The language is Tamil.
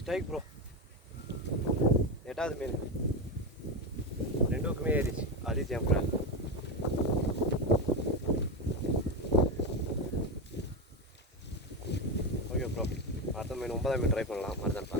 Strike bro. 8வது மீன் 2க்குமே ஏறிச்சு. அடி ஜம்பர். ஓகே ப்ரோ, அடுத்த மீன் 9ஆம் மீன் ட்ரை பண்ணலாம். மறுதான் பார்க்கலாம்.